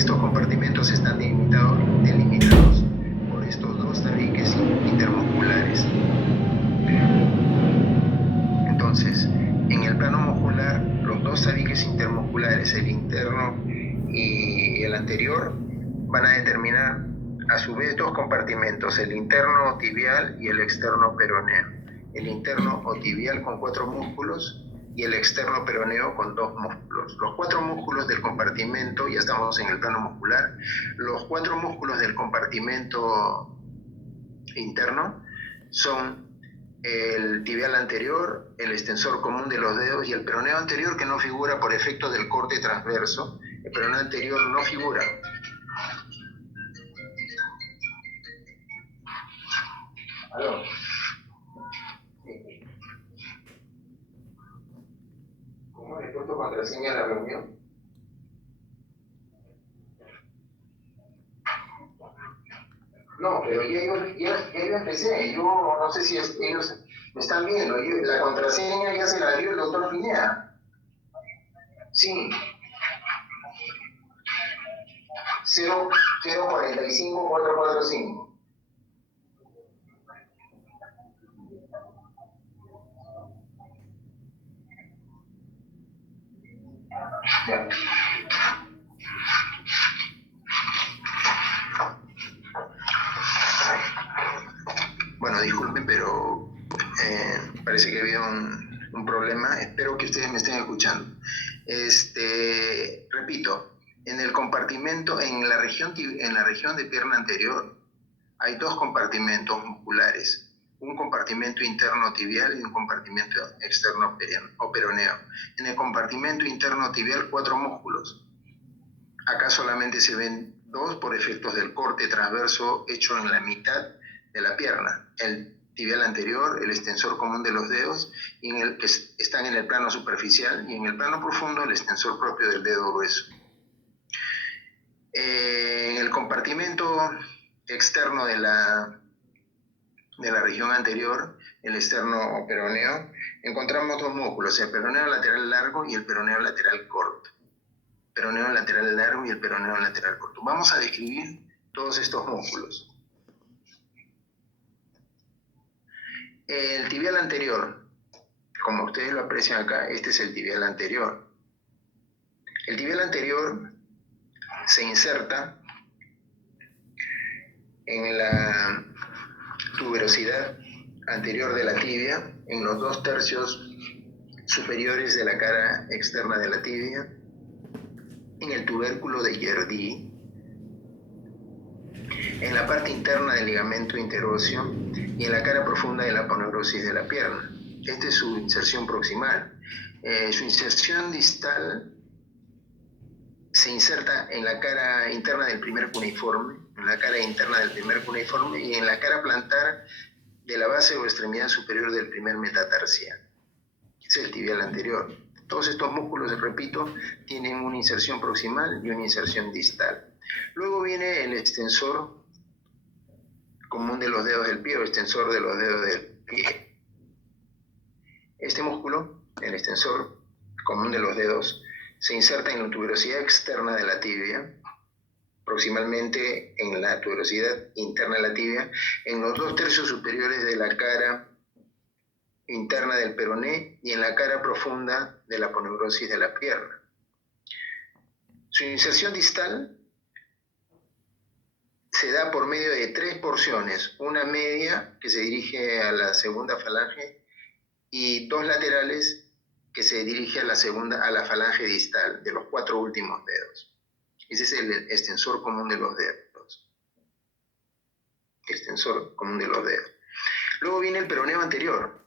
Estos compartimentos están delimitados por estos dos tabiques intermusculares. Entonces, en el plano muscular, los dos tabiques intermusculares, el interno y el anterior, van a determinar a su vez dos compartimentos, el interno tibial y el externo peroneo. El interno o tibial con 4 músculos y el externo peroneo con 2 músculos. Los 4 músculos del compartimento, ya estamos en el plano muscular, los 4 músculos del compartimento interno son el tibial anterior, el extensor común de los dedos y el peroneo anterior, que no figura por efecto del corte transverso. El peroneo anterior no figura. ¿Aló? ¿Cómo le he puesto contraseña a la reunión? No, pero ya empecé. Yo no sé si ellos me están viendo. La contraseña ya se la dio el doctor Pineda. Sí. 045445. Ya. Bueno, disculpen, pero parece que ha habido un problema. Espero que ustedes me estén escuchando. Repito, en el compartimento, en la región de pierna anterior, hay 2 compartimentos musculares. Un compartimento interno tibial y un compartimento externo o peroneo. En el compartimento interno tibial, 4 músculos. Acá solamente se ven 2 por efectos del corte transverso hecho en la mitad de la pierna. El tibial anterior, el extensor común de los dedos, que están en el plano superficial, y en el plano profundo el extensor propio del dedo grueso. En el compartimento externo de la región anterior, el externo o peroneo, encontramos 2 músculos, el peroneo lateral largo y el peroneo lateral corto. Peroneo lateral largo y el peroneo lateral corto. Vamos a describir todos estos músculos. El tibial anterior, como ustedes lo aprecian acá, este es el tibial anterior. El tibial anterior se inserta en la tuberosidad anterior de la tibia, en los 2 tercios superiores de la cara externa de la tibia, en el tubérculo de Jerdí, en la parte interna del ligamento interóseo y en la cara profunda de la aponeurosis de la pierna. Esta es su inserción proximal. Su inserción distal se inserta en la cara interna del primer cuneiforme, y en la cara plantar de la base o extremidad superior del primer metatarsiano. Es el tibial anterior. Todos estos músculos, repito, tienen una inserción proximal y una inserción distal. Luego viene el extensor común de los dedos del pie o extensor de los dedos del pie. Este músculo, el extensor común de los dedos, se inserta en la tuberosidad externa de la tibia, proximalmente en la tuberosidad interna de la tibia, en los 2 tercios superiores de la cara interna del peroné y en la cara profunda de la aponeurosis de la pierna. Su inserción distal se da por medio de 3 porciones, una media que se dirige a la segunda falange y 2 laterales que se dirige a la falange distal de los 4 últimos dedos. Ese es el extensor común de los dedos. Extensor común de los dedos. Luego viene el peroneo anterior.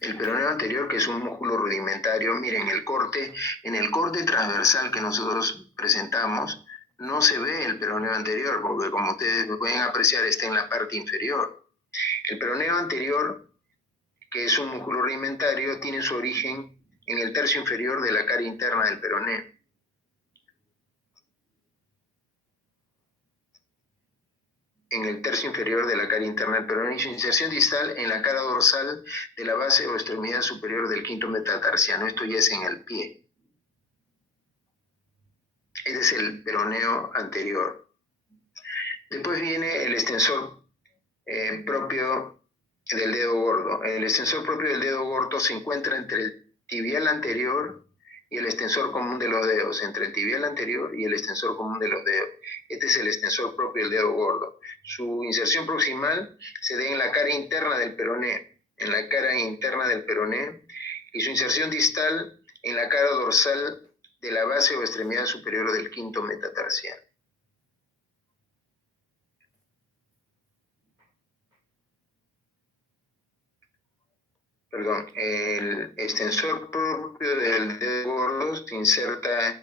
El peroneo anterior, que es un músculo rudimentario. Miren, en el corte transversal que nosotros presentamos, no se ve el peroneo anterior, porque como ustedes pueden apreciar, está en la parte inferior. El peroneo anterior, que es un músculo rudimentario, tiene su origen en el tercio inferior de la cara interna del peroneo. En el tercio inferior de la cara interna del peroneo y su inserción distal en la cara dorsal de la base o extremidad superior del quinto metatarsiano. Esto ya es en el pie. es el peroneo anterior. Después viene el extensor propio del dedo gordo. El extensor propio del dedo gordo se encuentra entre el tibial anterior y el extensor común de los dedos, entre el tibial anterior y el extensor común de los dedos. Este es el extensor propio del dedo gordo. Su inserción proximal se da en la cara interna del peroné, y su inserción distal en la cara dorsal de la base o extremidad superior del quinto metatarsiano. El extensor propio del dedo gordo se inserta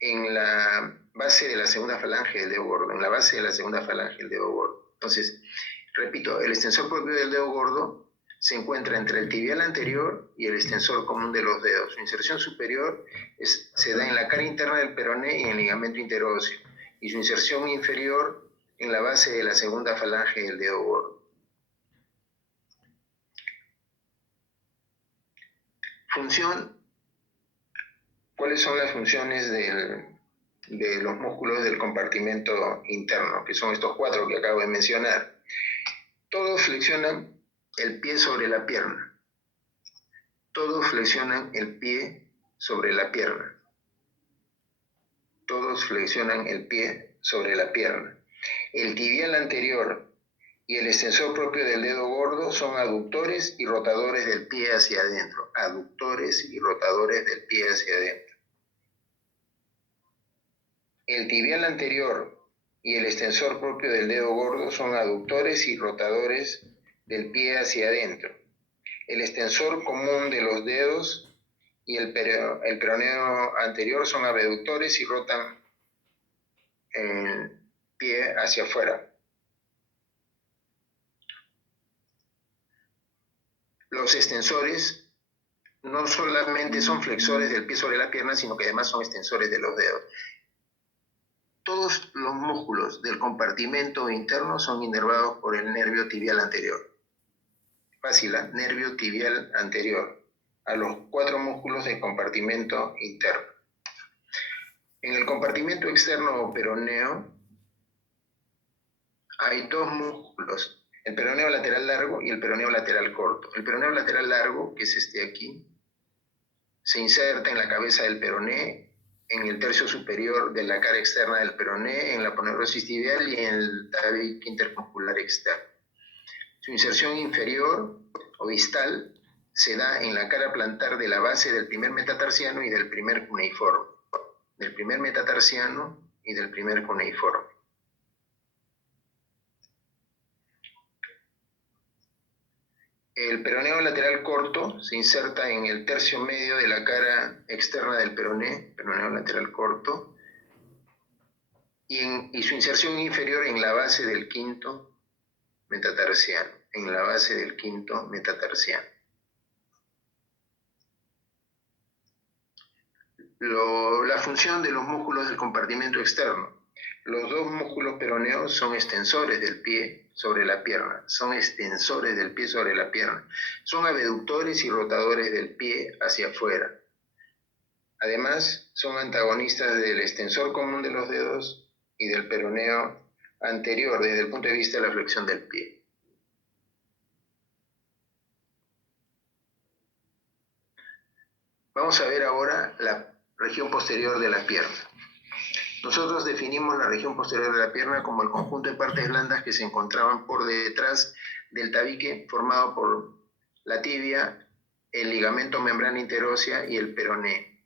en la base de la segunda falange del dedo gordo, Entonces, repito, el extensor propio del dedo gordo se encuentra entre el tibial anterior y el extensor común de los dedos. Su inserción superior se da en la cara interna del peroné y en el ligamento interóseo, y su inserción inferior en la base de la segunda falange del dedo gordo. Función. ¿Cuáles son las funciones de los músculos del compartimento interno? Que son estos 4 que acabo de mencionar. Todos flexionan el pie sobre la pierna. Todos flexionan el pie sobre la pierna. Todos flexionan el pie sobre la pierna. El tibial anterior y el extensor propio del dedo gordo son aductores y rotadores del pie hacia adentro. Aductores y rotadores del pie hacia adentro. El tibial anterior y el extensor propio del dedo gordo son aductores y rotadores del pie hacia adentro. El extensor común de los dedos y el peroneo anterior son abductores y rotan el pie hacia afuera. Los extensores no solamente son flexores del pie sobre la pierna, sino que además son extensores de los dedos. Todos los músculos del compartimento interno son inervados por el nervio tibial anterior. Fácil, ¿eh? Nervio tibial anterior, a los 4 músculos del compartimento interno. En el compartimento externo o peroneo hay 2 músculos, el peroneo lateral largo y el peroneo lateral corto. El peroneo lateral largo, que es este aquí, se inserta en la cabeza del peroné, en el tercio superior de la cara externa del peroné, en la aponeurosis tibial y en el tabique intermuscular externo. Su inserción inferior o distal se da en la cara plantar de la base del primer metatarsiano y del primer cuneiforme. El peroneo lateral corto se inserta en el tercio medio de la cara externa del peroné, peroneo lateral corto, y su inserción inferior en la base del quinto metatarsiano, La función de los músculos del compartimento externo. Los 2 músculos peroneos son extensores del pie sobre la pierna. Son abductores y rotadores del pie hacia afuera. Además, son antagonistas del extensor común de los dedos y del peroneo anterior desde el punto de vista de la flexión del pie. Vamos a ver ahora la región posterior de la pierna. Nosotros definimos la región posterior de la pierna como el conjunto de partes blandas que se encontraban por detrás del tabique, formado por la tibia, el ligamento membrana interósea y el peroné.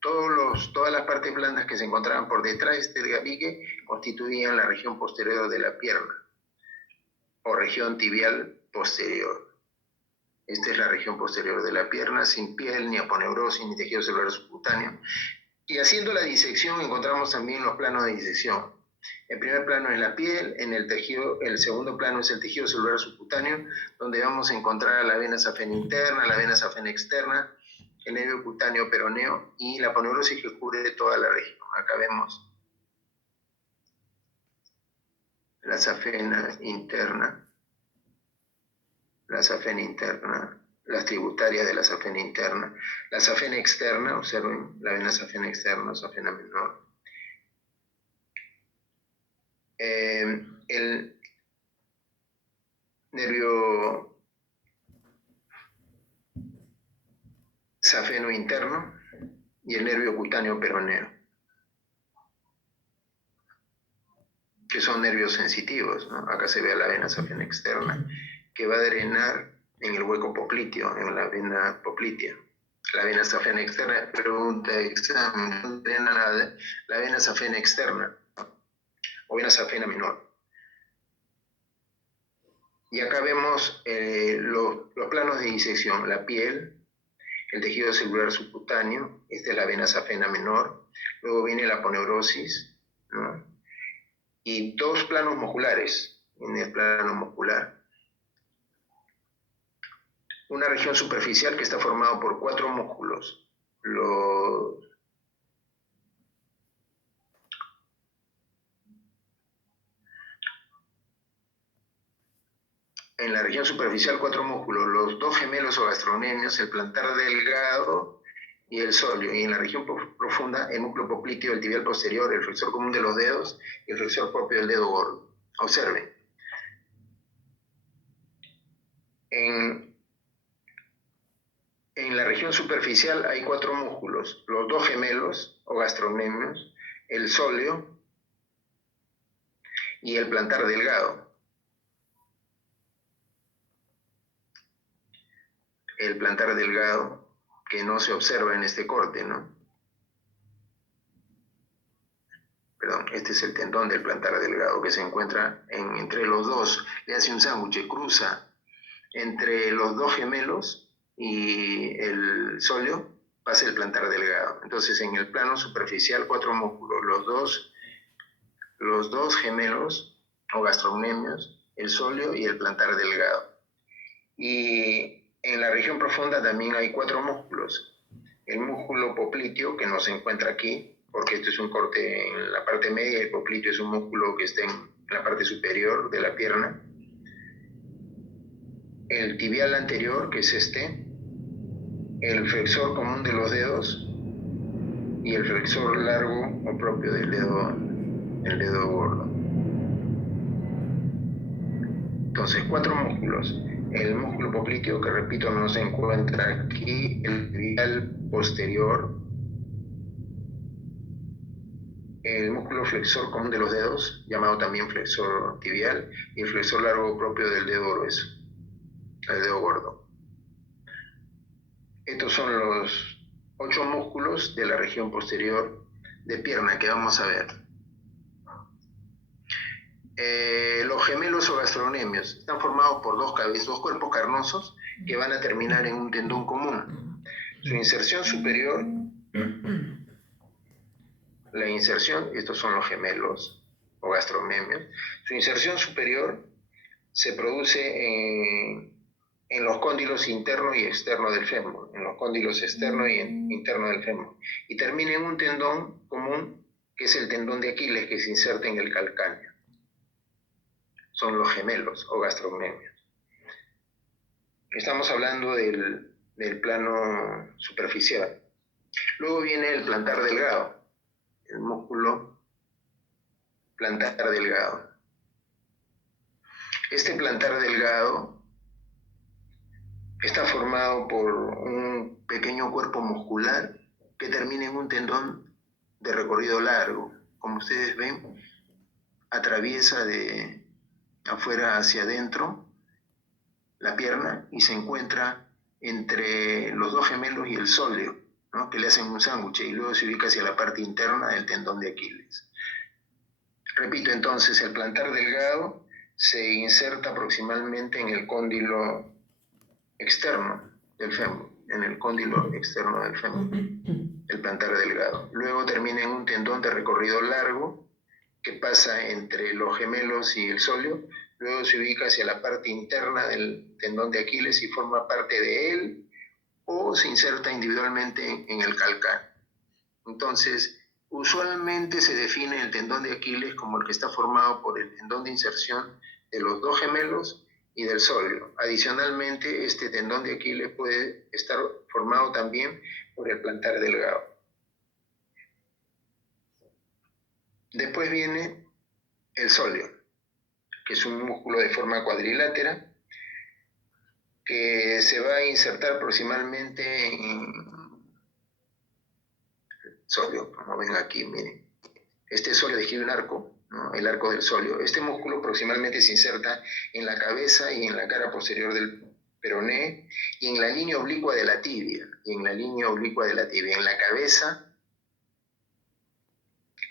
Todas las partes blandas que se encontraban por detrás del tabique constituían la región posterior de la pierna, o región tibial posterior. Esta es la región posterior de la pierna, sin piel, ni aponeurosis, ni tejido celular subcutáneo. Y haciendo la disección encontramos también los planos de disección. El primer plano es la piel, el segundo plano es el tejido celular subcutáneo, donde vamos a encontrar la vena safena interna, la vena safena externa, el nervio cutáneo peroneo y la aponeurosis que cubre toda la región. Acá vemos la safena interna, las tributarias de la safena interna, la safena externa, observen la vena safena externa, safena menor, el nervio safeno interno y el nervio cutáneo peroneo, que son nervios sensitivos, ¿no? Acá se ve a la vena safena externa, que va a drenar en el hueco popliteo, en la vena poplitea. La vena safena externa, pregunta de examen, drena la vena safena externa, o vena safena menor. Y acá vemos los planos de disección, la piel, el tejido celular subcutáneo, esta es la vena safena menor, luego viene la aponeurosis, ¿no? Y dos planos musculares en el plano muscular. Una región superficial que está formada por 4 músculos. En la región superficial 4 músculos, los 2 gemelos o gastrocnemios, el plantar delgado y el sóleo. Y en la región profunda, el músculo popliteo, el tibial posterior, el flexor común de los dedos y el flexor propio del dedo gordo. Observen. En la región superficial hay 4 músculos, los 2 gemelos o gastrocnemios, el sóleo y el plantar delgado. El plantar delgado que no se observa en este corte, ¿no? Perdón, este es el tendón del plantar delgado que se encuentra entre los dos, le hace un sándwich, cruza entre los 2 gemelos y el sóleo, pasa el plantar delgado. Entonces en el plano superficial 4 músculos, los dos gemelos o gastrocnemios, el sóleo y el plantar delgado. Y en la región profunda también hay 4 músculos. El músculo popliteo, que no se encuentra aquí, porque este es un corte en la parte media, el popliteo es un músculo que está en la parte superior de la pierna. El tibial anterior, que es este, el flexor común de los dedos y el flexor largo o propio del dedo gordo. Entonces, 4 músculos. El músculo popliteo, que repito, no se encuentra aquí, el tibial posterior, el músculo flexor común de los dedos, llamado también flexor tibial, y el flexor largo propio del dedo grueso, el dedo gordo. Estos son los 8 músculos de la región posterior de pierna que vamos a ver. Los gemelos o gastrocnemios están formados por 2 cuerpos carnosos que van a terminar en un tendón común. Su inserción superior, la inserción, estos son los gemelos o gastrocnemios, su inserción superior se produce en los cóndilos interno y externo del fémur, en los cóndilos externo y interno del fémur, y termina en un tendón común que es el tendón de Aquiles que se inserta en el calcáneo. Son los gemelos o gastrocnemios. Estamos hablando del plano superficial. Luego viene el plantar delgado, el músculo plantar delgado. Este plantar delgado está formado por un pequeño cuerpo muscular que termina en un tendón de recorrido largo. Como ustedes ven, atraviesa de afuera hacia adentro la pierna y se encuentra entre los 2 gemelos y el sóleo, ¿no? Que le hacen un sándwich, y luego se ubica hacia la parte interna del tendón de Aquiles. Repito entonces, el plantar delgado se inserta proximalmente en el cóndilo externo del fémur, en el cóndilo externo del fémur, el plantar delgado. Luego termina en un tendón de recorrido largo que pasa entre los gemelos y el sóleo, luego se ubica hacia la parte interna del tendón de Aquiles y forma parte de él, o se inserta individualmente en el calcáneo. Entonces, usualmente se define el tendón de Aquiles como el que está formado por el tendón de inserción de los 2 gemelos y del sóleo. Adicionalmente, este tendón de Aquiles puede estar formado también por el plantar delgado. Después viene el sóleo, que es un músculo de forma cuadrilátera que se va a insertar proximalmente en sóleo, como ven aquí, miren. Este sóleo describe un arco, ¿no? El arco del sóleo. Este músculo proximalmente se inserta en la cabeza y en la cara posterior del peroné y en la línea oblicua de la tibia. En la cabeza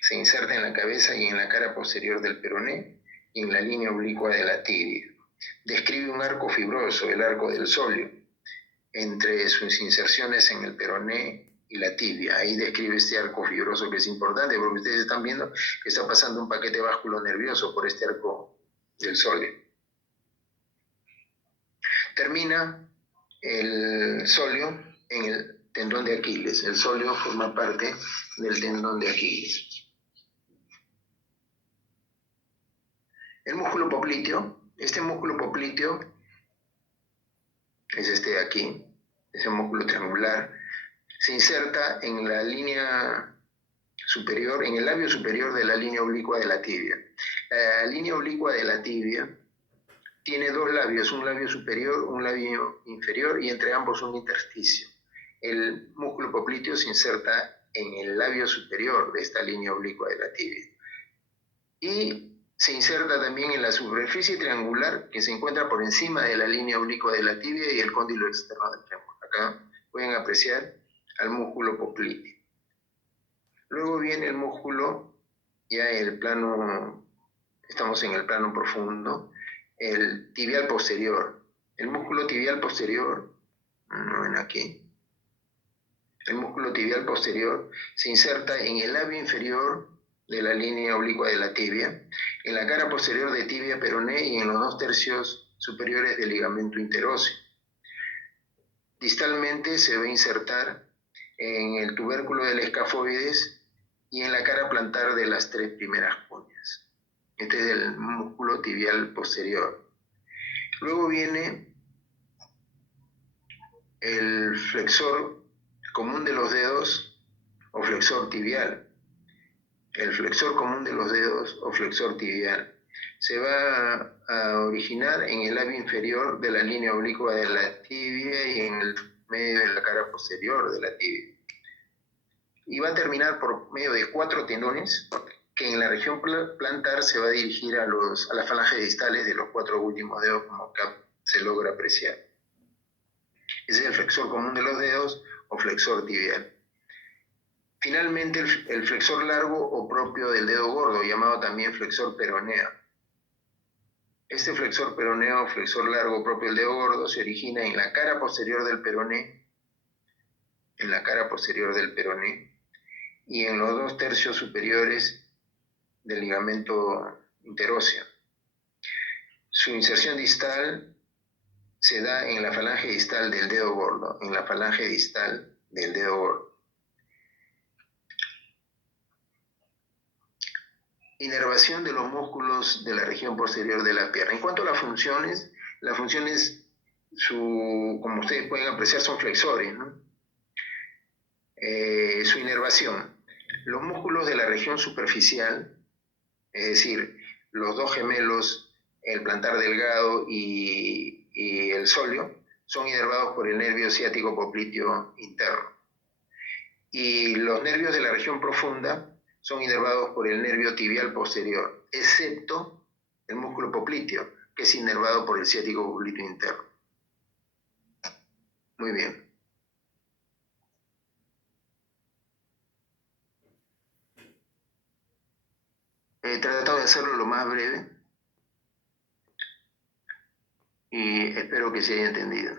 se inserta en la cabeza y en la cara posterior del peroné y en la línea oblicua de la tibia. Describe un arco fibroso, el arco del sóleo, entre sus inserciones en el peroné y la tibia. Ahí describe este arco fibroso que es importante porque ustedes están viendo que está pasando un paquete vasculonervioso por este arco del sóleo. Termina el sóleo en el tendón de Aquiles. El sóleo forma parte del tendón de Aquiles. El músculo popliteo, este músculo popliteo es este de aquí, ese músculo triangular, se inserta en la línea superior, en el labio superior de la línea oblicua de la tibia. La línea oblicua de la tibia tiene dos labios, un labio superior, un labio inferior y entre ambos un intersticio. El músculo popliteo se inserta en el labio superior de esta línea oblicua de la tibia. Y se inserta también en la superficie triangular que se encuentra por encima de la línea oblicua de la tibia y el cóndilo externo del triángulo. Acá pueden apreciar al músculo popliteo. Luego viene el músculo, ya el plano, estamos en el plano profundo, el tibial posterior. El músculo tibial posterior, ¿no ven aquí? El músculo tibial posterior se inserta en el labio inferior de la línea oblicua de la tibia, en la cara posterior de tibia peroné y en los 2/3 superiores del ligamento interóseo. Distalmente se va a insertar en el tubérculo del escafoides y en la cara plantar de las 3 primeras cuñas. Este es el músculo tibial posterior. Luego viene el flexor común de los dedos o flexor tibial. El flexor común de los dedos o flexor tibial se va a originar en el labio inferior de la línea oblicua de la tibia y en el medio de la cara posterior de la tibia. Y va a terminar por medio de 4 tendones que en la región plantar se va a dirigir a las falanges distales de los 4 últimos dedos, como acá se logra apreciar. Ese es el flexor común de los dedos o flexor tibial. Finalmente, el flexor largo o propio del dedo gordo, llamado también flexor peroneo. Este flexor peroneo o flexor largo propio del dedo gordo se origina en la cara posterior del peroné, y en los 2/3 superiores del ligamento interóseo. Su inserción distal se da en la falange distal del dedo gordo, Inervación de los músculos de la región posterior de la pierna. En cuanto a las funciones, como ustedes pueden apreciar, son flexores, ¿no? Su inervación. Los músculos de la región superficial, es decir, los dos gemelos, el plantar delgado y el sóleo, son inervados por el nervio ciático popliteo interno. Y los nervios de la región profunda son inervados por el nervio tibial posterior, excepto el músculo popliteo, que es inervado por el ciático popliteo interno. Muy bien. He tratado de hacerlo lo más breve y espero que se haya entendido.